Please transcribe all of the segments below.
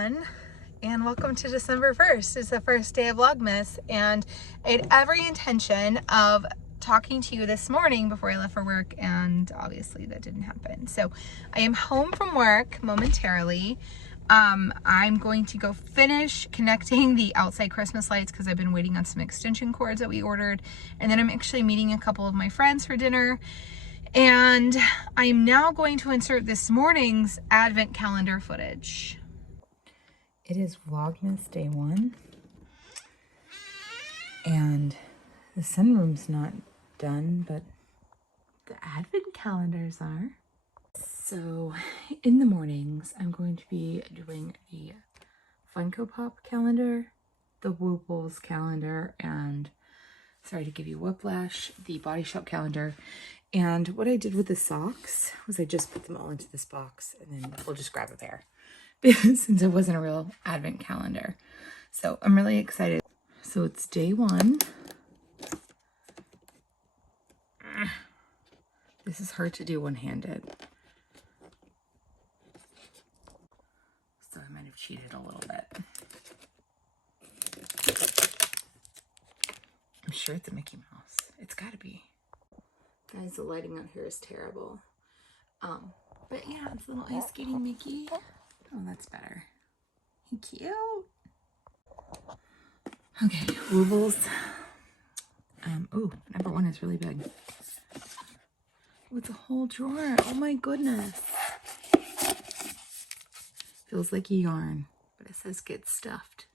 everyone, and welcome to December 1st. It's the first day of Vlogmas, and I had every intention of talking to you this morning before I left for work, and obviously that didn't happen. So I am home from work momentarily. I'm going to go finish connecting the outside Christmas lights because I've been waiting on some extension cords that we ordered, and then I'm actually meeting a couple of my friends for dinner. And I'm now going to insert this morning's advent calendar footage. It is Vlogmas day 1. And the sunroom's not done, but the advent calendars are. So in the mornings, I'm going to be doing the Funko Pop calendar, the Whooples calendar, and sorry to give you whiplash, the Body Shop calendar. And what I did with the socks was I just put them all into this box, and then we'll just grab a pair since it wasn't a real advent calendar. So I'm really excited. So it's day 1. This is hard to do one-handed. So I might have cheated a little bit. I'm sure it's a Mickey Mouse. It's gotta be. Guys, the lighting out here is terrible. But yeah, it's a little ice skating Mickey. Oh, that's better. Cute. Okay, Woobles. Oh, number 1 is really big. Oh, it's a whole drawer. Oh my goodness. Feels like yarn, but it says get stuffed.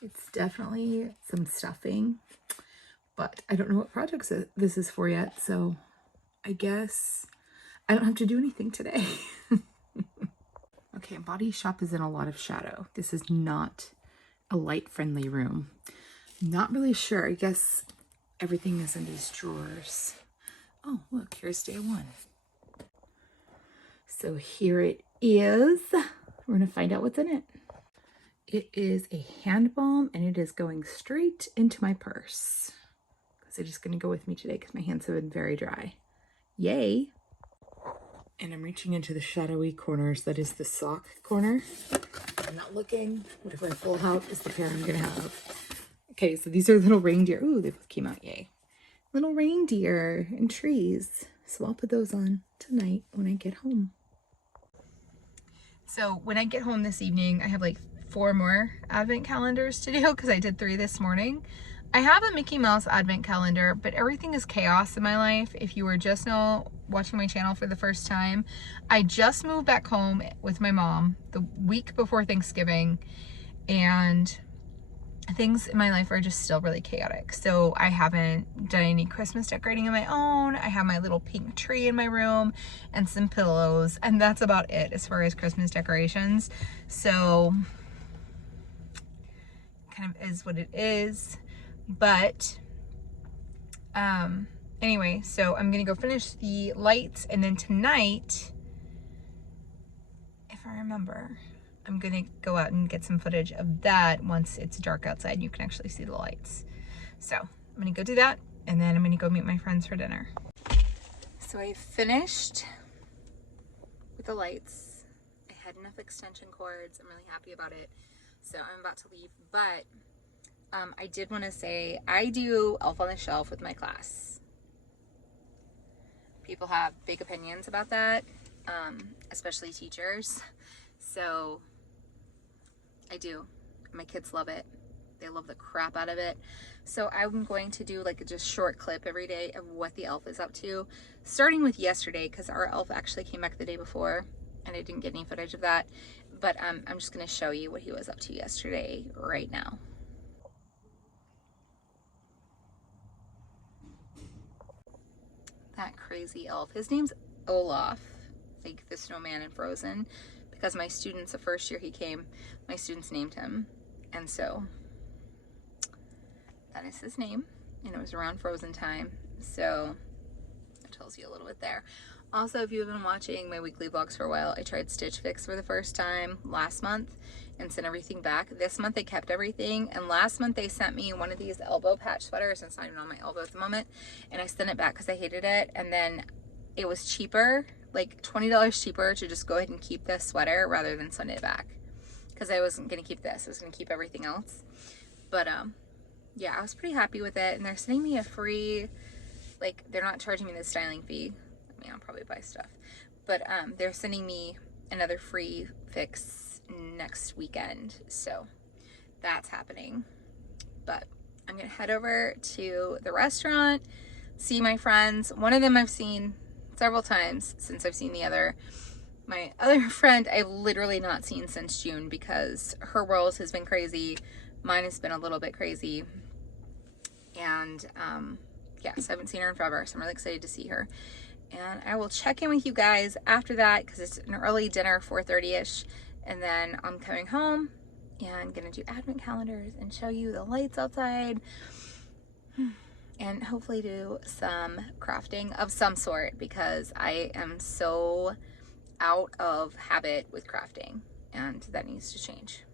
It's definitely some stuffing. But I don't know what projects this is for yet, so I guess I don't have to do anything today. Okay, Body Shop is in a lot of shadow. This is not a light-friendly room. Not really sure. I guess everything is in these drawers. Oh, look, here's day 1. So here it is. We're going to find out what's in it. It is a hand balm, and it is going straight into my purse. It's just going to go with me today because my hands have been very dry. Yay! And I'm reaching into the shadowy corners. That is the sock corner. I'm not looking. Whatever I pull out is the pair I'm going to have. Okay, so these are little reindeer. Ooh, they both came out. Yay. Little reindeer and trees. So I'll put those on tonight when I get home. So when I get home this evening, I have like 4 more advent calendars to do because I did 3 this morning. I have a Mickey Mouse advent calendar, but everything is chaos in my life. If you were just now watching my channel for the first time, I just moved back home with my mom the week before Thanksgiving, and things in my life are just still really chaotic. So I haven't done any Christmas decorating on my own. I have my little pink tree in my room and some pillows, and that's about it as far as Christmas decorations. So kind of is what it is. But anyway, so I'm gonna go finish the lights, and then tonight, if I remember, I'm gonna go out and get some footage of that once it's dark outside and you can actually see the lights. So I'm gonna go do that, and then I'm gonna go meet my friends for dinner. So I finished with the lights. I had enough extension cords. I'm really happy about it. So I'm about to leave, but I did want to say I do Elf on the Shelf with my class. People have big opinions about that, especially teachers. So I do. My kids love it. They love the crap out of it. So I'm going to do like a just short clip every day of what the elf is up to, starting with yesterday because our elf actually came back the day before and I didn't get any footage of that. But I'm just going to show you what he was up to yesterday right now. That crazy elf. His name's Olaf, like the snowman in Frozen, because my students, the first year he came, my students named him, and so that is his name, and it was around Frozen time, so that tells you a little bit there. Also, if you've been watching my weekly vlogs for a while, I tried Stitch Fix for the first time last month and sent everything back. This month they kept everything, and last month they sent me one of these elbow patch sweaters, and it's not even on my elbow at the moment, and I sent it back because I hated it, and then it was cheaper like $20 cheaper to just go ahead and keep this sweater rather than send it back. Because I wasn't going to keep this. I was going to keep everything else. But, yeah, I was pretty happy with it. And they're sending me a free, like, they're not charging me the styling fee. I mean, I'll probably buy stuff. But they're sending me another free fix next weekend. So that's happening. But I'm going to head over to the restaurant, see my friends. One of them I've seen several times since I've seen the other. My other friend I've literally not seen since June because her world has been crazy. Mine has been a little bit crazy. And yes, I haven't seen her in forever, so I'm really excited to see her. And I will check in with you guys after that because it's an early dinner, 4:30ish. And then I'm coming home and gonna do advent calendars and show you the lights outside. And hopefully do some crafting of some sort because I am so out of habit with crafting and that needs to change.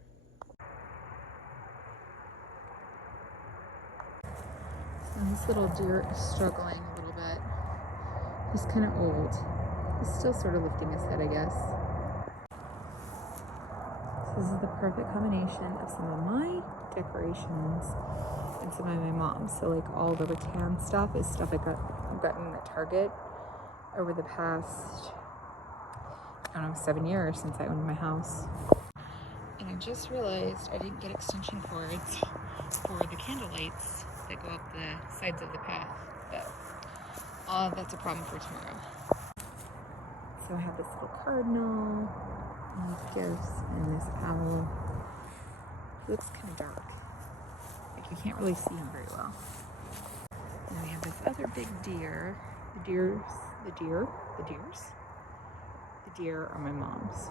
So this little deer is struggling a little bit. He's kind of old. He's still sort of lifting his head, I guess. So this is the perfect combination of some of my decorations and some of my mom's. So like all the rattan stuff is stuff I've gotten at Target over the past, I don't know, 7 years since I owned my house. And I just realized I didn't get extension cords for the candle lights that go up the sides of the path, but that's a problem for tomorrow. So I have this little cardinal, and these gifts, and this owl. He looks kind of dark. Like you can't really see him very well. And we have this other big deer. The deer are my mom's.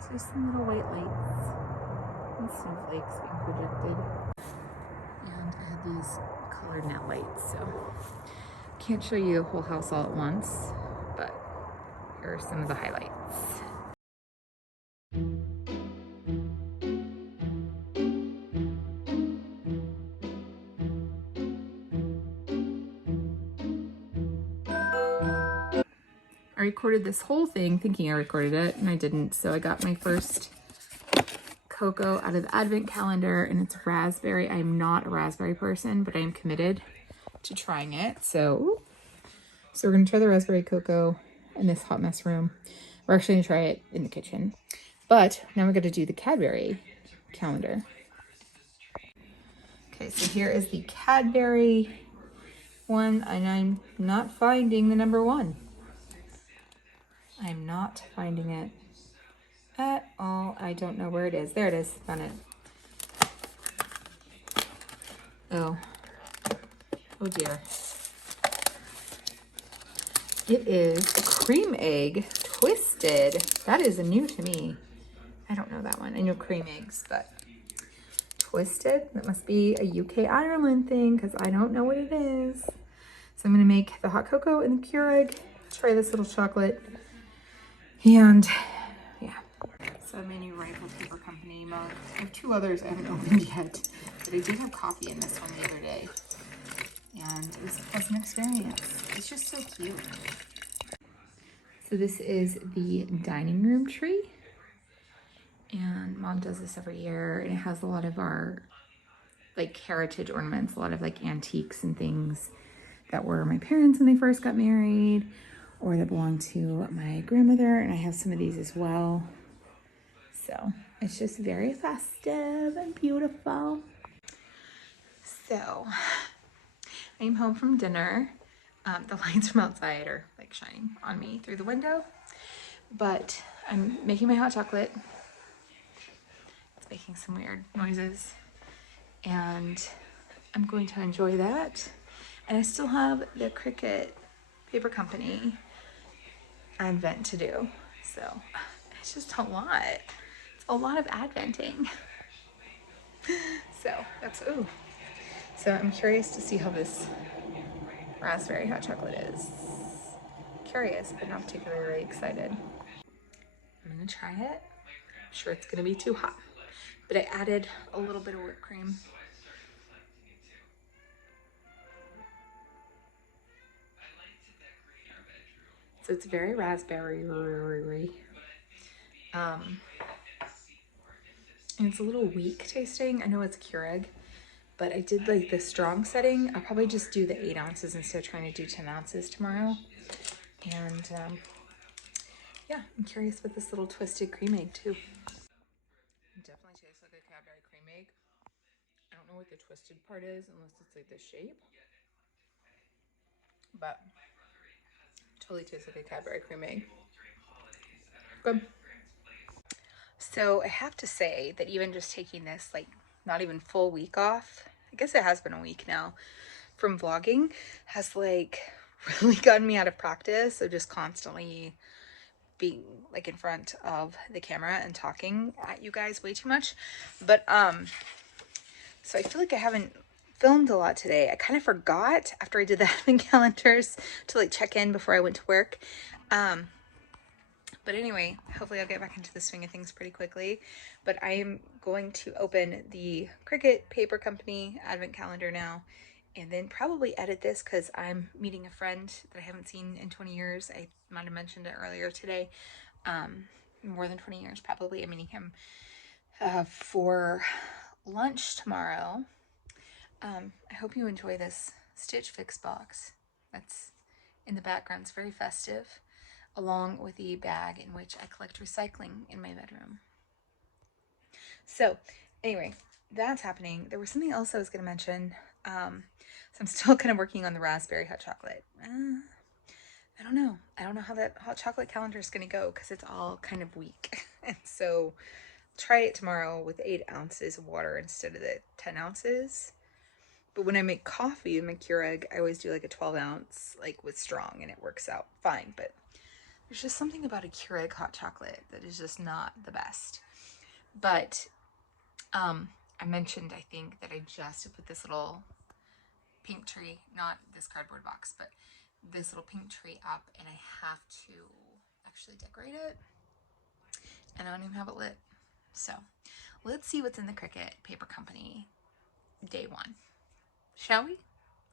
So some little white lights and snowflakes being projected. And I have these colored net lights, so can't show you the whole house all at once, but here are some of the highlights. I recorded this whole thing thinking I recorded it, and I didn't. So I got my first cocoa out of the advent calendar, and it's raspberry. I'm not a raspberry person, but I am committed to trying it. So we're gonna try the raspberry cocoa in this hot mess room. We're actually gonna try it in the kitchen. But now we're gonna do the Cadbury calendar. Okay, so here is the Cadbury one, and I'm not finding the number 1. I'm not finding it at all. I don't know where it is. There it is. Found it. Oh dear. It is a cream egg twisted. That is new to me. I don't know that one. I know cream eggs, but twisted. That must be a UK Ireland thing because I don't know what it is. So I'm gonna make the hot cocoa and the Keurig. Try this little chocolate. And yeah, so my new Rifle Paper Company mug. I have 2 others I haven't opened yet, but I did have coffee in this one the other day. And it was a pleasant experience. It's just so cute. So this is the dining room tree. And Mom does this every year, and it has a lot of our like heritage ornaments, a lot of like antiques and things that were my parents when they first got married, or that belong to my grandmother, and I have some of these as well. So it's just very festive and beautiful. So I'm home from dinner. The lights from outside are like shining on me through the window, but I'm making my hot chocolate. It's making some weird noises, and I'm going to enjoy that. And I still have the Cricut Paper Company advent to do, so it's just a lot. It's a lot of adventing. So that's so I'm curious to see how this raspberry hot chocolate is. Curious, but not particularly excited. I'm gonna try it. I'm sure it's gonna be too hot, but I added a little bit of whipped cream. So it's very raspberry. And it's a little weak tasting. I know it's Keurig, but I did like the strong setting. I'll probably just do the 8 ounces instead of trying to do 10 ounces tomorrow. And yeah, I'm curious what this little twisted cream egg too. It definitely tastes like a Cadbury cream egg. I don't know what the twisted part is unless it's like the shape, but totally tastes like a Cadbury cream egg. Good. So I have to say that even just taking this like not even full week off, I guess it has been a week now, from vlogging has like really gotten me out of practice of just constantly being like in front of the camera and talking at you guys way too much. But so I feel like I haven't filmed a lot today. I kind of forgot after I did the advent calendars to like check in before I went to work. But anyway, hopefully I'll get back into the swing of things pretty quickly. But I am going to open the Cricut Paper Company advent calendar now, and then probably edit this because I'm meeting a friend that I haven't seen in 20 years. I might have mentioned it earlier today. More than 20 years probably. I'm meeting him for lunch tomorrow. I hope you enjoy this Stitch Fix box that's in the background. It's very festive, along with the bag in which I collect recycling in my bedroom. So anyway, that's happening. There was something else I was going to mention. So I'm still kind of working on the raspberry hot chocolate. I don't know. I don't know how that hot chocolate calendar is going to go because it's all kind of weak. And so try it tomorrow with 8 ounces of water instead of the 10 ounces. But when I make coffee in my Keurig, I always do like a 12 ounce, like with strong, and it works out fine. But there's just something about a Keurig hot chocolate that is just not the best. But I mentioned, I think, that I just put this little pink tree, not this cardboard box, but this little pink tree up, and I have to actually decorate it. And I don't even have it lit. So let's see what's in the Cricut Paper Company day 1. Shall we?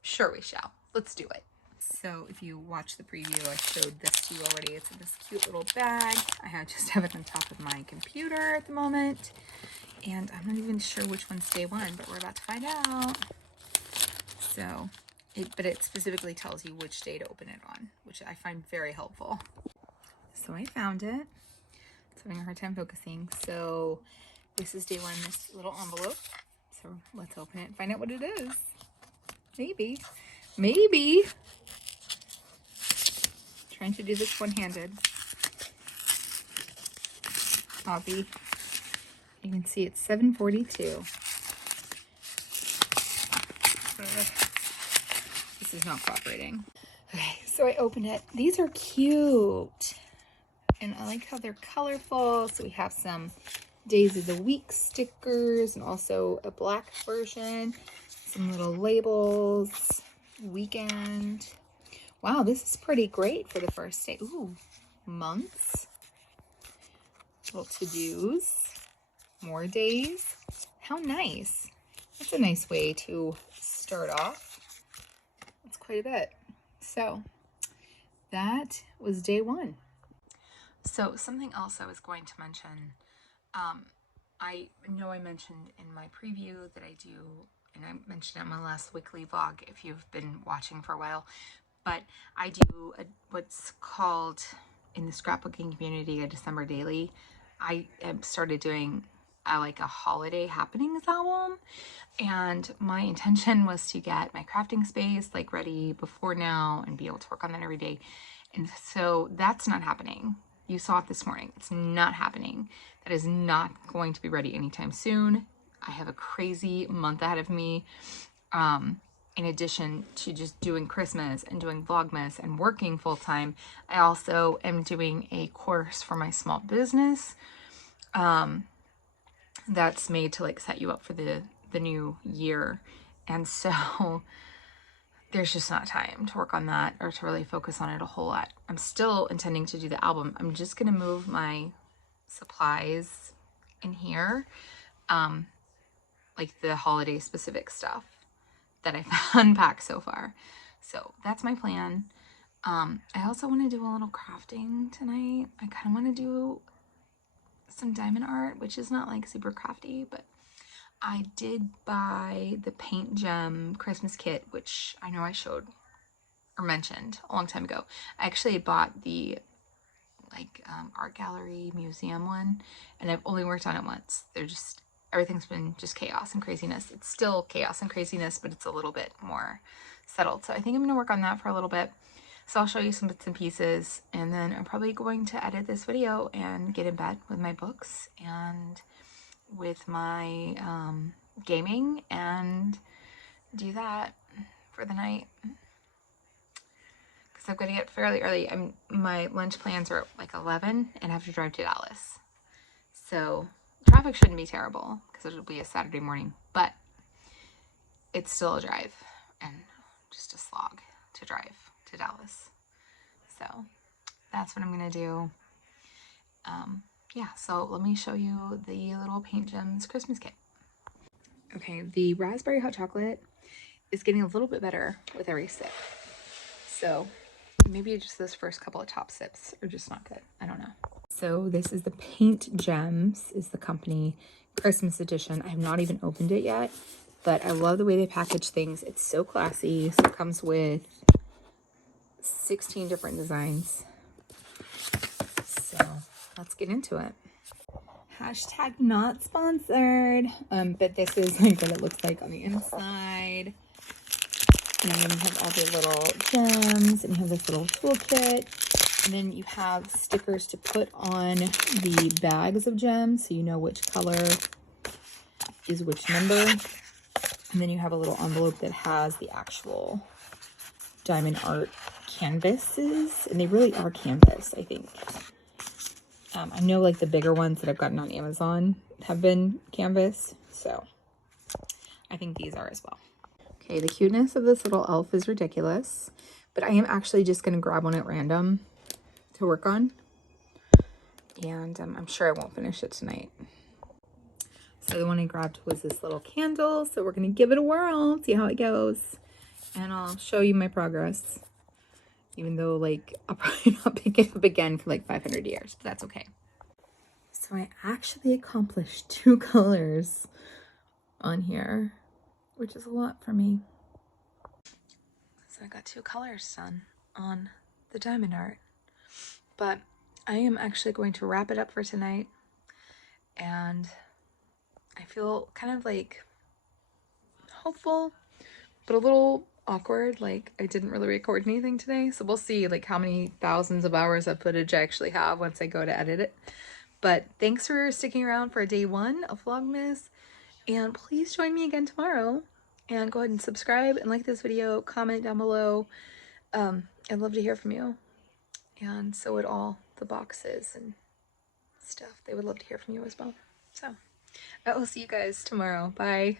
Sure we shall. Let's do it. So if you watch the preview, I showed this to you already. It's in this cute little bag. I just have it on top of my computer at the moment. And I'm not even sure which one's day 1, but we're about to find out. So, but it specifically tells you which day to open it on, which I find very helpful. So I found it. It's having a hard time focusing. So this is day 1, this little envelope. So let's open it and find out what it is. Maybe. Trying to do this one-handed. Hobby. You can see it's 7:42. This is not cooperating. Okay, so I opened it. These are cute. And I like how they're colorful. So we have some days of the week stickers and also a black version. Some little labels. Weekend. Wow, this is pretty great for the first day. Ooh, months. Little to-dos. More days. How nice. That's a nice way to start off. That's quite a bit. So that was day 1. So something else I was going to mention. I know I mentioned in my preview that I do, and I mentioned it in my last weekly vlog if you've been watching for a while, but I do what's called in the scrapbooking community a December daily. I started doing like a holiday happenings album, and my intention was to get my crafting space like ready before now and be able to work on that every day. And so that's not happening. You saw it this morning. It's not happening. That is not going to be ready anytime soon. I have a crazy month ahead of me. In addition to just doing Christmas and doing Vlogmas and working full-time, I also am doing a course for my small business that's made to like set you up for the new year. And so there's just not time to work on that or to really focus on it a whole lot. I'm still intending to do the album. I'm just going to move my supplies in here, like the holiday specific stuff that I've unpacked so far. So that's my plan. I also want to do a little crafting tonight. I kind of want to do some diamond art, which is not like super crafty, but I did buy the paint gem Christmas kit, which I know I showed or mentioned a long time ago. I actually bought the art gallery museum one, and I've only worked on it once. Everything's been just chaos and craziness. It's still chaos and craziness, but it's a little bit more settled. So I think I'm gonna work on that for a little bit. So I'll show you some bits and pieces, and then I'm probably going to edit this video and get in bed with my books and with my gaming and do that for the night. Because I've got to get fairly early. My lunch plans are like 11 and I have to drive to Dallas. So traffic shouldn't be terrible because it'll be a Saturday morning, but it's still a drive and just a slog to drive to Dallas. So that's what I'm going to do. Yeah, so let me show you the little Paint Gems Christmas kit. Okay, the raspberry hot chocolate is getting a little bit better with every sip. So maybe just those first couple of top sips are just not good. I don't know. So this is the Paint Gems, is the company, Christmas edition. I have not even opened it yet, but I love the way they package things. It's so classy. So it comes with 16 different designs. So let's get into it. Hashtag not sponsored, but this is like what it looks like on the inside. And then you have all the little gems, and you have this little toolkit, and then you have stickers to put on the bags of gems so you know which color is which number. And then you have a little envelope that has the actual diamond art canvases, and they really are canvas, I think. I know like the bigger ones that I've gotten on Amazon have been canvas, so I think these are as well. Okay, the cuteness of this little elf is ridiculous, but I am actually just going to grab one at random to work on, and I'm sure I won't finish it tonight. So the one I grabbed was this little candle, so we're going to give it a whirl, see how it goes, and I'll show you my progress, even though like I'll probably not pick it up again for like 500 years, but that's okay. So I actually accomplished 2 colors on here, which is a lot for me. So I got 2 colors done on the diamond art, but I am actually going to wrap it up for tonight, and I feel kind of like hopeful, but a little awkward. Like I didn't really record anything today, so we'll see like how many thousands of hours of footage I actually have once I go to edit it. But thanks for sticking around for day 1 of Vlogmas, and please join me again tomorrow, and go ahead and subscribe and like this video, comment down below. I'd love to hear from you, and so would all the boxes and stuff. They would love to hear from you as well. So I will see you guys tomorrow. Bye.